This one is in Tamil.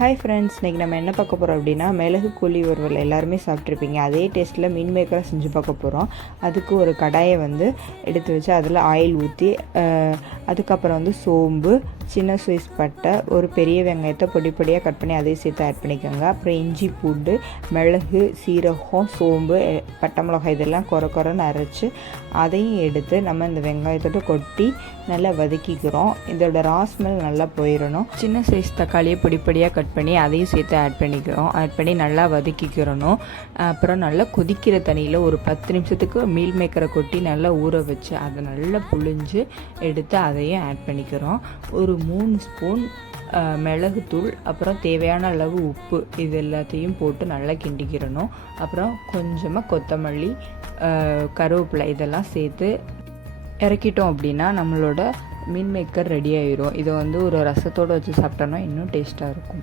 ஹாய் ஃப்ரெண்ட்ஸ், இன்றைக்கி நம்ம என்ன பார்க்க போகிறோம் அப்படின்னா மிளகு கோழி வறுவல் எல்லாருமே சாப்பிட்ருப்பீங்க. அதே டேஸ்ட்டில் மீன் மேக்கராக செஞ்சு பார்க்க போகிறோம். அதுக்கு ஒரு கடாயை எடுத்து வச்சு அதில் ஆயில் ஊற்றி அதுக்கப்புறம் சோம்பு, சின்ன சைஸ் பட்டை, ஒரு பெரிய வெங்காயத்தை பொடி பொடியாக கட் பண்ணி அதையும் சேர்த்து ஆட் பண்ணிக்கோங்க. அப்புறம் இஞ்சி, பூண்டு, மிளகு, சீரகம், சோம்பு, பட்டை மிளகாய் இதெல்லாம் குறைன்னு அரைச்சி அதையும் எடுத்து நம்ம இந்த வெங்காயத்தோடு கொட்டி நல்லா வதக்கிக்கிறோம். இதோட ராஸ்மெல் நல்லா போயிடணும். சின்ன சைஸ் தக்காளியை பொடி பொடியாக கட் பண்ணி அதையும் சேர்த்து ஆட் பண்ணிக்கிறோம். ஆட் பண்ணி நல்லா வதக்கிக்கிறணும். அப்புறம் நல்லா கொதிக்கிற தண்ணியில் ஒரு 10 நிமிஷத்துக்கு மீல் மேக்கரை கொட்டி நல்லா ஊற வச்சு அதை நல்லா புழிஞ்சு எடுத்து அதையும் ஆட் பண்ணிக்கிறோம். ஒரு 3 ஸ்பூன் மிளகுத்தூள், அப்புறம் தேவையான அளவு உப்பு, இது எல்லாத்தையும் போட்டு நல்லா கிண்டிக்கிறணும். அப்புறம் கொஞ்சமாக கொத்தமல்லி, கருவேப்பிலை இதெல்லாம் சேர்த்து இறக்கிட்டோம் அப்படின்னா நம்மளோட மீன் மேக்கர் ரெடி ஆயிரும். இதை ஒரு ரசத்தோடு வச்சு சாப்பிட்டோன்னா இன்னும் டேஸ்ட்டாக இருக்கும்.